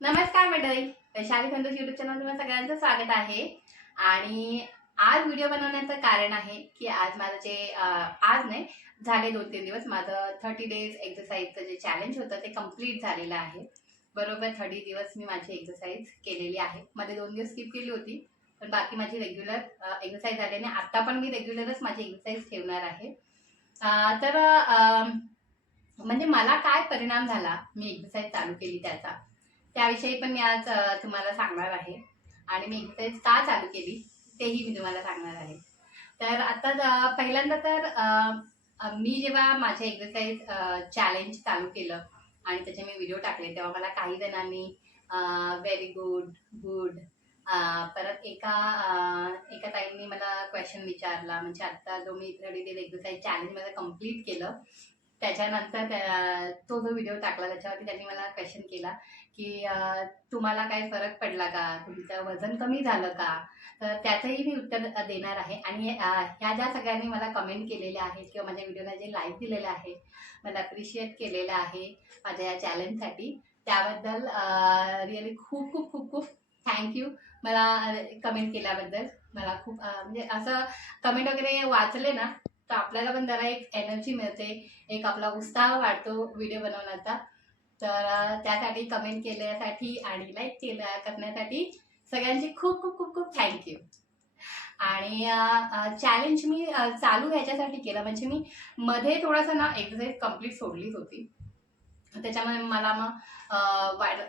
नमस्कार मंडळी. Vaishali Santosh YouTube channel तुम्हाला सगळ्यांचं स्वागत आहे. आणि आज व्हिडिओ बनवण्याचं कारण आहे की आज माझं जे आज नाही झाले दोन तीन दिवस. माझं थर्टी डेज एक्सरसाइजचं जे चॅलेंज होतं ते कंप्लीट झालेलं आहे. बरोबर थर्टी दिवस मी माझी एक्सरसाइज केलेली आहे. मध्ये दोन दिवस स्किप केली होती पण बाकी माझी रेग्युलर एक्सरसाइज झाल्याने आत्ता पण मी रेग्युलरच माझी एक्सरसाइज ठेवणार आहे. तर म्हणजे मला काय परिणाम झाला? मी एक्सरसाइज चालू केली त्याचा. त्याविषयी पण मी आज तुम्हाला सांगणार आहे. आणि मी एक्सरसाइज का चालू केली तेही मी तुम्हाला सांगणार आहे. तर आता पहिल्यांदा तर मी जेव्हा माझे एक्सरसाइज चॅलेंज चालू केलं आणि त्याचे मी व्हिडिओ टाकले तेव्हा मला काही जणांनी व्हेरी गुड गुड परत एका एका ताईंनी मला क्वेश्चन विचारला. म्हणजे आता जो मी इकडे डेज एक्सरसाइज चॅलेंज माझं कंप्लीट केलं त्याच्यानंतर त्या- तो जो व्हिडिओ टाकला त्याच्यावरती त्यांनी मला क्वेश्चन केला की तुम्हाला काही फरक पडला का? तुमचं वजन कमी झालं का? तर त्याचंही मी उत्तर देणार आहे. आणि ह्या ज्या सगळ्यांनी मला कमेंट केलेल्या आहेत किंवा माझ्या व्हिडिओला जे लाईक दिलेलं आहे मला अप्रिशिएट केलेलं आहे माझ्या या चॅलेंजसाठी त्याबद्दल रिअली खूप खूप खूप खूप थँक्यू मला कमेंट केल्याबद्दल मला खूप म्हणजे असं कमेंट वगैरे वाचले ना तर आपल्याला पण जरा एक एनर्जी मिळते एक आपला उत्साह वाढतो व्हिडिओ बनवण्याचा. तर त्यासाठी कमेंट केल्यासाठी आणि लाईक केल्या करण्यासाठी सगळ्यांची खूप खूप खूप खूप थँक्यू आणि चॅलेंज मी चालू ह्याच्यासाठी केलं. म्हणजे मी मध्ये थोडंसं ना एक्सरसाइज कंप्लीट सोडलीच होती. त्याच्यामुळे मला मग वाढ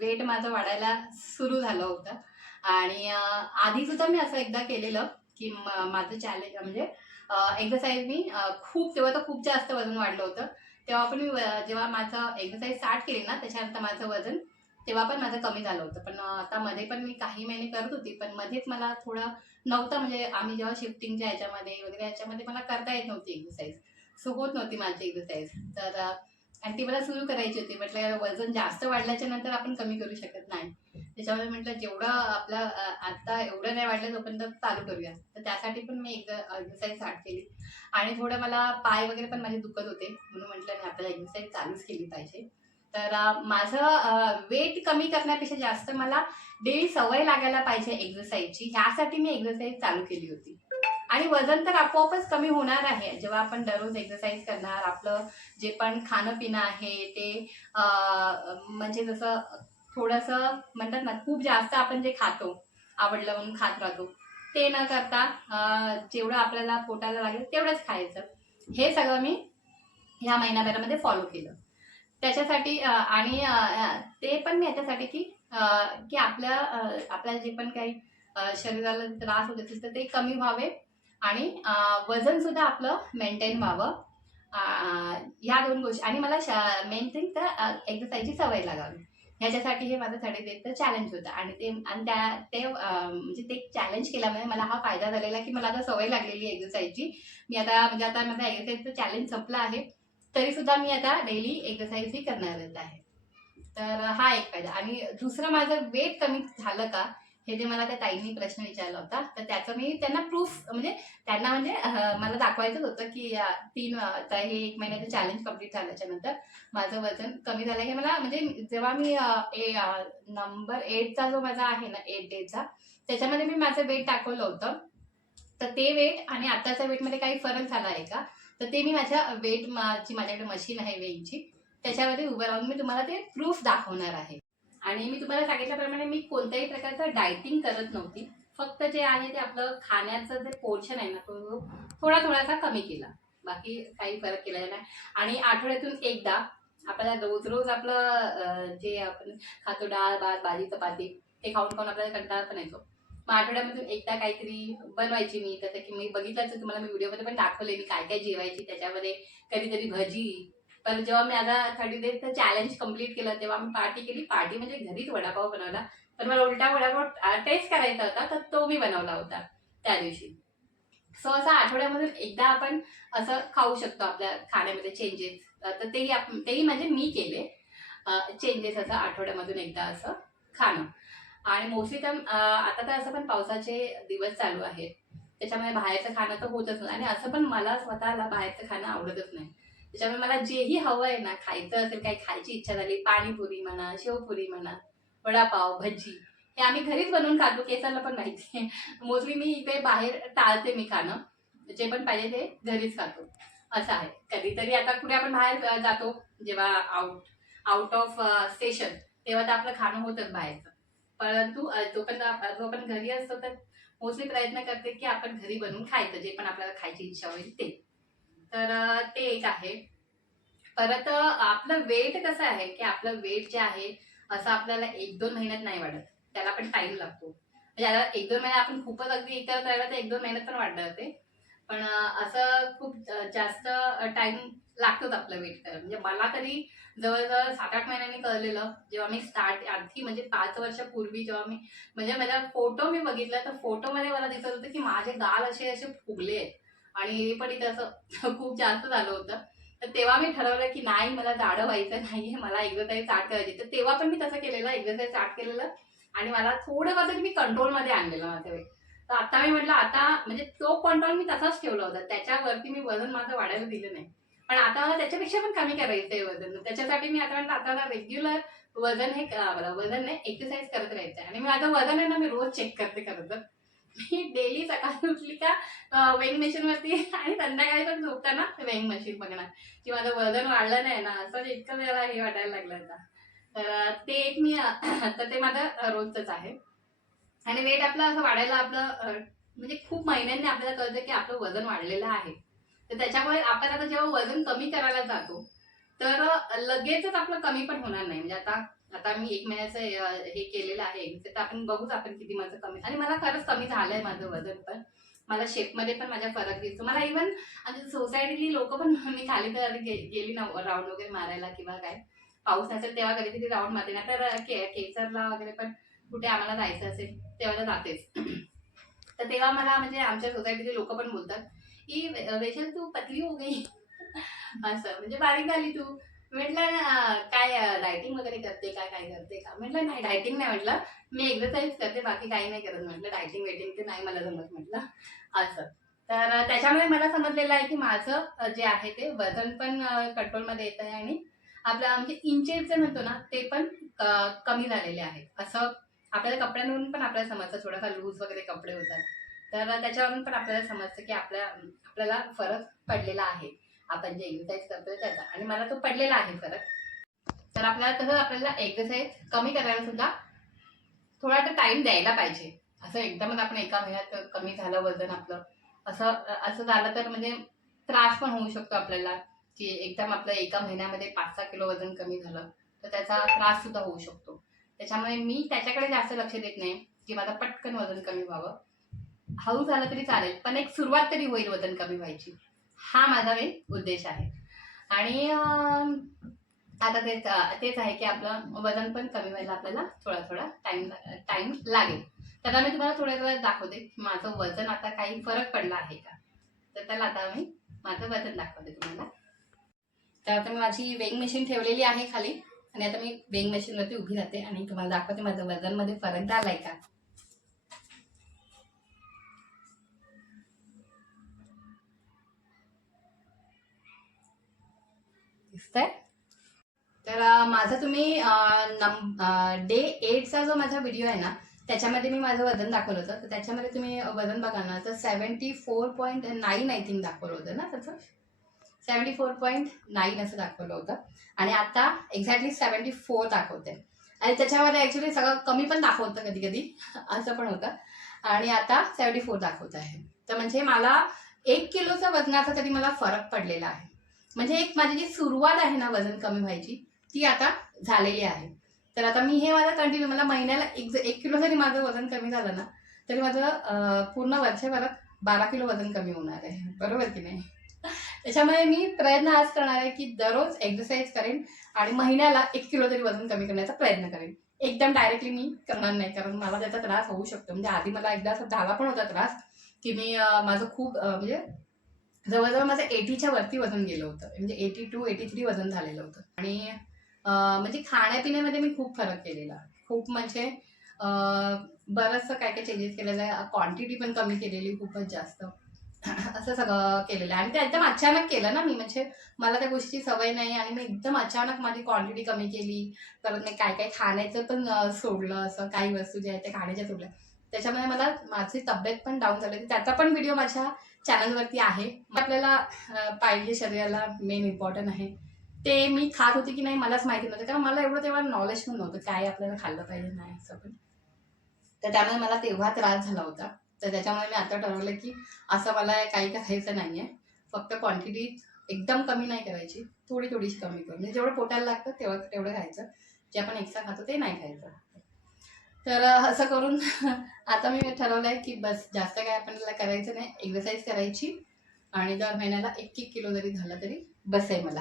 वेट माझं वाढायला सुरू झालं होतं. आणि आधी आधीसुद्धा मी असं एकदा केलेलं की म- माझं चॅलेंज म्हणजे एक्सरसाइज मी खूप तेव्हा तर खूप जास्त वजन वाढलं होतं. तेव्हा पण मी जेव्हा माझं एक्सरसाइज स्टार्ट केली ना त्याच्यानंतर माझं वजन तेव्हा पण माझं कमी झालं होतं. पण आता मध्ये पण मी काही महिने करत होती पण मध्येच मला थोडं नव्हतं. म्हणजे आम्ही जेव्हा शिफ्टिंगच्या ह्याच्यामध्ये वगैरे ह्याच्यामध्ये मला करता येत नव्हती एक्सरसाइज सो होत नव्हती माझी एक्सरसाइज तर आणि ती मला सुरू करायची होती. म्हटलं वजन जास्त वाढल्याच्या नंतर आपण कमी करू शकत नाही. त्याच्यामुळे म्हटलं जेवढं आपलं आता एवढं नाही वाढलं तोपर्यंत चालू करूया. तर त्यासाठी पण मी एक्सरसाइज स्टार्ट केली. आणि थोडं मला पाय वगैरे पण माझे दुखत होते. म्हणून म्हटलं मी आपल्याला एक्झरसाईज चालूच केली पाहिजे. तर माझं वेट कमी करण्यापेक्षा जास्त मला डेली सवय लागायला पाहिजे एक्झरसाईजची ह्यासाठी मी एक्झरसाईज चालू केली होती. आणि वजन तर आपोआपच कमी होणार आहे. जेव्हा आपण दररोज एक्सरसाइज करणार आपलं जे पण खाणं पिणं आहे ते म्हणजे जसं थोडंसं म्हणतात ना खूप जास्त आपण जे खातो आवडलं म्हणून खात राहतो ते न करता जेवढं आपल्याला पोटाला लागेल तेवढंच खायचं. हे सगळं मी ह्या महिनाभरामध्ये फॉलो केलं. त्याच्यासाठी आणि ते पण मी याच्यासाठी की की आपल्या आपल्याला जे पण काही शरीराला त्रास होत असेल तर ते कमी व्हावे. आणि वजन सुद्धा आपलं मेंटेन व्हावं. ह्या दोन गोष्टी आणि मला मेन थिंग तर एक्सरसाइजची सवय लागावी. ह्याच्यासाठी हे माझं थर्टी डेजचं चॅलेंज होतं. आणि ते आणि त्या ते म्हणजे ते चॅलेंज केल्यामुळे मला हा फायदा झालेला की मला आता सवय लागलेली आहे एक्सरसाइजची मी आता म्हणजे आता माझा एक्सरसाइजचं चॅलेंज संपलं आहे. तरी सुद्धा मी आता डेली एक्सरसाइज ही करणारच आहे. तर हा एक फायदा. आणि दुसरं माझं वेट कमी झालं का? हे जे मला त्या ताईंनी प्रश्न विचारला होता तर त्याचं मी त्यांना प्रूफ म्हणजे त्यांना म्हणजे मला दाखवायचंच होतं की तीन आता हे एक महिन्याचं चॅलेंज कंप्लीट झाल्याच्यानंतर माझं वजन कमी झालं. हे मला म्हणजे जेव्हा मी ए नंबर एटचा जो माझा आहे ना एट डेचा त्याच्यामध्ये मी माझं वेट दाखवलं होतं. तर ते वेट आणि आताच्या वेटमध्ये काही फरक झाला आहे का? तर ते मी माझ्या वेट माझी माझ्याकडे मशीन आहे वेटची त्याच्यामध्ये उभं राहून मी तुम्हाला ते प्रूफ दाखवणार आहे. आणि मी तुम्हाला सांगितल्याप्रमाणे मी कोणत्याही प्रकारचं डायटिंग करत नव्हती. फक्त जे आहे ते आपलं खाण्याचं जे पोर्शन आहे ना तो थोडा थोडासा कमी केला. बाकी काही फरक केलेला नाही. आणि आठवड्यातून एकदा आपल्याला रोज रोज आपलं जे आपण खातो डाळ भात भाजी चपाती ते खाऊन खाऊन आपल्याला कंटाळा पण येतो. मग आठवड्यामधून एकदा काहीतरी बनवायची मी जसं की मी बघितलं तर तुम्हाला मी व्हिडिओमध्ये पण दाखवले मी काय काय जेवायची त्याच्यामध्ये कधीतरी भजी पण जेव्हा मी आता थर्टी डेजचं चॅलेंज कंप्लीट केलं तेव्हा मी पार्टी केली. पार्टी म्हणजे घरीच वडापाव बनवला. पण मला उलटा वडापाव टेस्ट करायचा होता तर तो मी बनवला होता त्या दिवशी. सो असं आठवड्यामधून एकदा आपण असं खाऊ शकतो आपल्या खाण्यामध्ये चेंजेस तर तेही आप तेही म्हणजे मी केले. चेंजेस असं आठवड्यामधून एकदा असं खाणं. आणि मोस्टली तर आता तर असं पण पावसाचे दिवस चालू आहेत. त्याच्यामुळे बाहेरचं खाणं तर होतच नाही. आणि असं पण मला स्वतःला बाहेरचं खाणं आवडतच नाही. त्याच्यामुळे मला जेही हवं आहे ना खायचं असेल काही खायची इच्छा झाली पाणीपुरी म्हणा शेवपुरी म्हणा वडापाव भजी हे आम्ही घरीच बनवून खातो केसाला पण माहिती आहे मोस्टली मी इथे बाहेर टाळते मी खाणं. जे पण पाहिजे ते घरीच खातो. असं आहे. कधीतरी आता कुठे आपण बाहेर जातो जेव्हा आउट आउट ऑफ स्टेशन तेव्हा तर आपलं खाणं होतच बाहेरचं. परंतु जो जोपर्यंत जो पण घरी असतो तर मोस्टली प्रयत्न करते की आपण घरी बनवून खायचं जे पण आपल्याला खायची इच्छा होईल ते. तर ते एक आहे. परत आपलं वेट कसं आहे की आपलं वेट जे आहे असं आपल्याला एक दोन महिन्यात नाही वाढत. त्याला पण टाइम लागतो. म्हणजे एक दोन महिने आपण खूपच अगदी एक करत राहिलं तर एक दोन महिन्यात पण वाढणार ते. पण असं खूप जास्त टाइम लागतोच आपलं वेट करायला. म्हणजे मला तरी जवळजवळ सात आठ महिन्यांनी कळलेलं जेव्हा मी स्टार्ट आधी म्हणजे पाच वर्षापूर्वी जेव्हा मी म्हणजे माझा फोटो मी बघितला तर फोटोमध्ये मला दिसत होतं की माझे गाल असे असे फुगले आहेत. आणि हे पण इथं असं खूप जास्त झालं होतं. तर तेव्हा मी ठरवलं की नाही मला जाडं व्हायचं नाहीये मला एक्झरसाईज स्टार्ट करायची. तर तेव्हा पण मी तसं केलेलं एक्झरसाईज स्टार्ट केलेलं. आणि मला थोडं वजन मी कंट्रोलमध्ये आणलेलं माझं वेट तर आता मी म्हटलं आता म्हणजे तो कंट्रोल मी तसाच ठेवला होता. त्याच्यावरती मी वजन माझं वाढायला दिलं नाही. पण आता मला त्याच्यापेक्षा पण कमी करायचं आहे वजन. त्याच्यासाठी मी आता म्हटलं आता रेग्युलर वजन हे वजन नाही एक्सरसाइज करत राहायचं आणि मी माझं वजन आहे ना मी रोज चेक करते खरं तर. मी डेली सकाळी उठली का वेंग मशीन वरती आणि संध्याकाळी पण झोपताना वेंग मशीन बघणार की माझं वजन वाढलं नाही ना असं इतकं वेळा हे वाटायला लागलं आता. तर ते एक मी आता तर ते माझं रोजच रोजचंच आहे. आणि वेट आपलं असं वाढायला आपलं म्हणजे खूप महिन्यांनी आपल्याला कळतं की आपलं वजन वाढलेलं आहे. तर त्याच्यामुळे आपण आता जेव्हा वजन कमी करायला जातो तर लगेचच आपलं कमी पण होणार नाही. म्हणजे आता आता मी एक महिन्याचं हे केलेलं आहे. तर आपण बघूच आपण किती माझं कमी आणि मला खरंच कमी झालंय माझं वजन पण. मला शेपमध्ये पण माझ्या फरक दिसतो. मला इव्हन आमच्या सोसायटीतली लोक पण मी खाली तर गेली ना राऊंड वगैरे मारायला किंवा काय. पाऊस असेल तेव्हा कधी कधी राऊंड मारते. ना तर के केसरला वगैरे पण कुठे आम्हाला जायचं असेल तेव्हा तर जातेच. तर तेव्हा मला म्हणजे आमच्या सोसायटीतले लोक पण बोलतात की वेशल तू पतली हो गई. असं. म्हणजे बारीक झाली तू. म्हटलं ना काय डायटिंग वगैरे करते काय काय करते का? म्हटलं नाही डायटिंग नाही म्हटलं. मी एक्सरसाइज करते बाकी काही नाही करत म्हटलं. डायटिंग वेटिंग ते नाही मला जमत म्हटलं. असं. तर त्याच्यामुळे मला समजलेलं आहे की माझं जे आहे ते वजन पण कंट्रोलमध्ये येत आहे आणि आपलं म्हणजे इंचेस जे म्हणतो ना ते पण कमी झालेले आहेत. असं आपल्याला कपड्यांवरून पण आपल्याला समजतं. थोडंफार लूज वगैरे कपडे होतात. तर त्याच्यावरून पण आपल्याला समजतं की आपल्या आपल्याला फरक पडलेला आहे. आपण जे एक्सरसाइज करतोय त्याचा. आणि मला तो पडलेला आहे फरक. तर आपल्याला तसं आपल्याला एक्सरसाइज कमी करायला सुद्धा थोडा तर टाइम द्यायला पाहिजे. असं एकदमच आपण एका महिन्यात कमी झालं वजन आपलं. असं असं झालं तर म्हणजे त्रास पण होऊ शकतो आपल्याला. की एकदम आपलं एका महिन्यामध्ये पाच सहा किलो वजन कमी झालं तर त्याचा त्रास सुद्धा होऊ शकतो. त्याच्यामुळे मी त्याच्याकडे जास्त लक्ष देत नाही की माझं पटकन वजन कमी व्हावं. हळू झालं तरी चालेल पण एक सुरुवात तरी होईल वजन कमी व्हायची. हा माझा मेन उद्देश आहे. आणि आता तेच तेच आहे की आपलं वजन पण कमी व्हायला आपल्याला थोडा थोडा टाइम टाइम लागेल. तर आता मी तुम्हाला थोड्या वेळात दाखवते की माझं वजन आता काही फरक पडला आहे का? तर त्याला आता मी माझं वजन दाखवते तुम्हाला. तर आता मी माझी वेंग मशीन ठेवलेली आहे खाली. आणि आता मी वेंग मशीनवरती उभी राहते आणि तुम्हाला दाखवते माझं वजनमध्ये फरक झालाय का? दिसतंय. तर माझा माझं तुम्ही डे एटचा जो माझा व्हिडिओ आहे ना त्याच्यामध्ये मी माझं वजन दाखवलं होतं. तर त्याच्यामध्ये तुम्ही वजन बघा ना तर seventy four point nine I think दाखवलं होतं ना त्याचं? सेवन्टी फोर पॉईंट नाईन असं दाखवलं होतं. आणि आता एक्झॅक्टली सेवन्टी फोर दाखवते. आणि त्याच्यामध्ये ॲक्च्युली सगळं कमी पण दाखवतं कधी कधी असं पण होतं. आणि आता सेवन्टी फोर दाखवत आहे. तर म्हणजे मला एक किलोचा वजनाचा तरी मला फरक पडलेला आहे. म्हणजे एक माझी जी सुरुवात आहे ना वजन कमी व्हायची ती आता झालेली आहे. तर आता मी हे माझं कंटिन्यू मला महिन्याला एक एक किलो जरी माझं वजन कमी झालं ना तरी माझं पूर्ण वर्षभरात बारा किलो वजन कमी होणार आहे. बरोबर की नाही? त्याच्यामुळे मी प्रयत्न आज करणार आहे की दररोज एक्सरसाइज करेन आणि महिन्याला एक किलो तरी वजन कमी करण्याचा प्रयत्न करेन. एकदम डायरेक्टली मी करणार नाही कारण मला त्याचा त्रास होऊ शकतो. म्हणजे आधी मला एकदा असं झाला पण होता त्रास की मी माझं खूप म्हणजे जवळजवळ माझं एटीच्या वरती वजन गेलं होतं. म्हणजे एटी टू एटी थ्री वजन झालेलं होतं. आणि म्हणजे खाण्यापिण्यामध्ये मी खूप फरक केलेला. खूप म्हणजे बरंचसं काय काय चेंजेस केलेलं आहे क्वांटिटी पण कमी केलेली खूपच जास्त. असं सगळं केलेलं. आहे आणि ते एकदम अचानक केलं ना मी. म्हणजे मला त्या गोष्टीची सवय नाही आणि मी एकदम अचानक माझी क्वांटिटी कमी केली. परत मी काय काय खाण्याचं पण सोडलं. असं काही वस्तू ज्या आहेत त्या खाण्याच्या सोडल्या. त्याच्यामुळे मला माझी तब्येत पण डाऊन झाली. होती त्याचा पण व्हिडिओ माझ्या चॅनलवरती आहे. आपल्याला पाहिजे शरीराला मेन इम्पॉर्टंट आहे. ते मी खात होते की नाही मलाच माहिती नव्हतं. कारण मला एवढं तेव्हा नॉलेज पण नव्हतं काय आपल्याला खाल्लं पाहिजे नाही सगळं तर त्यामुळे मला तेव्हा त्रास झाला होता. तर त्याच्यामुळे मी आता ठरवलं की असं मला काही करायचं नाही आहे फक्त क्वांटिटी एकदम कमी नाही करायची. थोडी थोडीशी कमी करून. म्हणजे जेवढं पोटायला लागतं तेवढं तेवढं खायचं. जे आपण एक्स्ट्रा खातो ते नाही खायचं. तर असं करून आता मी ठरवलं आहे की बस जास्त काय आपल्याला करायचं नाही एक्सरसाइज करायची. आणि दर महिन्याला एक एक किलो जरी झालं तरी बस आहे मला.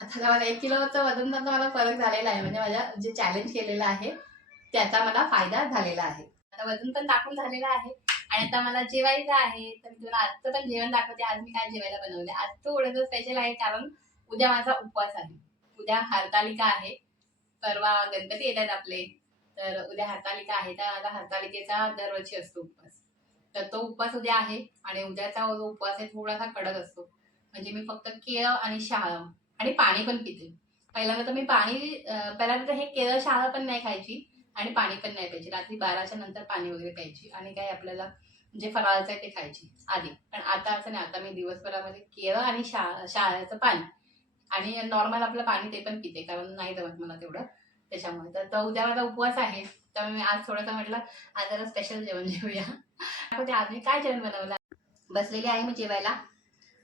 आता मला एक किलोचं वजन तर मला फरक झालेला आहे. म्हणजे माझ्या जे चॅलेंज केलेलं आहे त्याचा मला फायदा झालेला आहे. आता वजन पण टाकून झालेलं आहे. आणि आता मला जेवायचं आहे तर मी तुला आजचं पण जेवण दाखवते. आज मी काय जेवायला बनवलं आज तो थोडंसं स्पेशल आहे कारण उद्या माझा उपवास आहे. उद्या हरतालिका आहे. परवा गणपती येतात आपले. तर उद्या हरतालिका आहे तर आता हरतालिकेचा दरवर्षी असतो उपवास. तर तो उपवास उद्या आहे आणि उद्याचा जो उपवास आहे थोडासा कडक असतो. म्हणजे मी फक्त केळं आणि शहाळं आणि पाणी पण पिते. पहिल्यांदा तर मी पाणी पहिल्यांदा तर हे केळं शहाळं पण नाही खायची आणि पाणी पण नाही प्यायची. रात्री बाराच्या नंतर पाणी वगैरे प्यायची आणि काय आपल्याला जे फराळाचं आहे ते खायची आधी. पण आता असं नाही. आता मी दिवसभरामध्ये केळं आणि शा शाळेचं पाणी आणि नॉर्मल आपलं पाणी ते पण पिते. कारण नाही जमत मला तेवढं. त्याच्यामुळे. तर तो उद्या माझा उपवास आहे. त्यामुळे मी आज थोडंसं म्हटलं आज जरा स्पेशल जेवण जेवूया. आज मी काय जेवण बनवलं? बसलेली आहे मी जेवायला.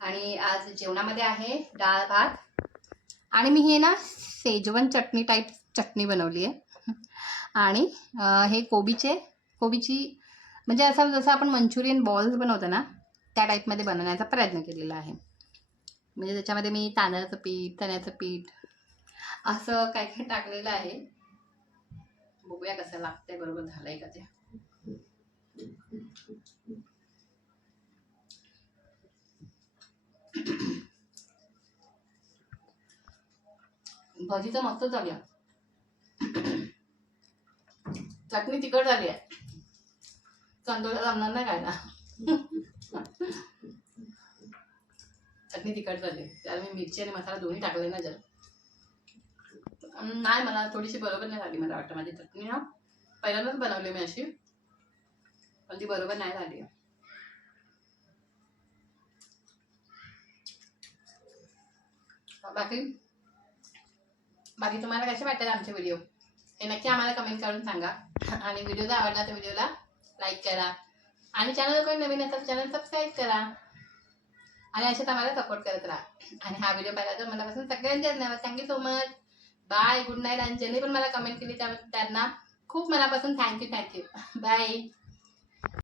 आणि आज जेवणामध्ये आहे डाळ भात. आणि मी हे ना सेजवन चटणी टाईप चटणी बनवली आहे. आणि हे कोबीचे कोबीची म्हणजे असं जसं आपण मंचुरियन बॉल्स बनवतो ना त्या टाईपमध्ये बनवण्याचा प्रयत्न केलेला आहे. म्हणजे त्याच्यामध्ये मी तांदळाचं पीठ चण्याचं पीठ असं काय काय टाकलेलं आहे. बघूया कसं लागतंय बरोबर झालंय का ते. भाजी तर मस्त झाली. चटणी तिखट झाली आहे. संतोषला जमणार नाही खायला. चटणी तिखट झाली त्याला मी मिरची आणि मसाला दोन्ही टाकले ना जर. नाही मला थोडीशी बरोबर नाही झाली मला वाटतं माझी चटणी ना पहिल्यांदाच बनवली मी अशी. पण ती बरोबर नाही झाली. बाकी? बाकी तुम्हाला कसे वाटतात आमचे व्हिडिओ हे नक्की आम्हाला कमेंट करून सांगा. आणि व्हिडिओ जर आवडला तर व्हिडिओला लाईक करा. आणि चॅनल कोणी नवीन असेल चॅनल सबस्क्राईब करा. आणि अशाच आम्हाला सपोर्ट करत राहा. आणि हा व्हिडिओ पाहिला तर मनापासून सगळ्यांचे धन्यवाद. Thank you so much bye good night आणि ज्यांनी पण मला कमेंट केली त्या त्यांना खूप मनापासून थँक्यू थँक्यू बाय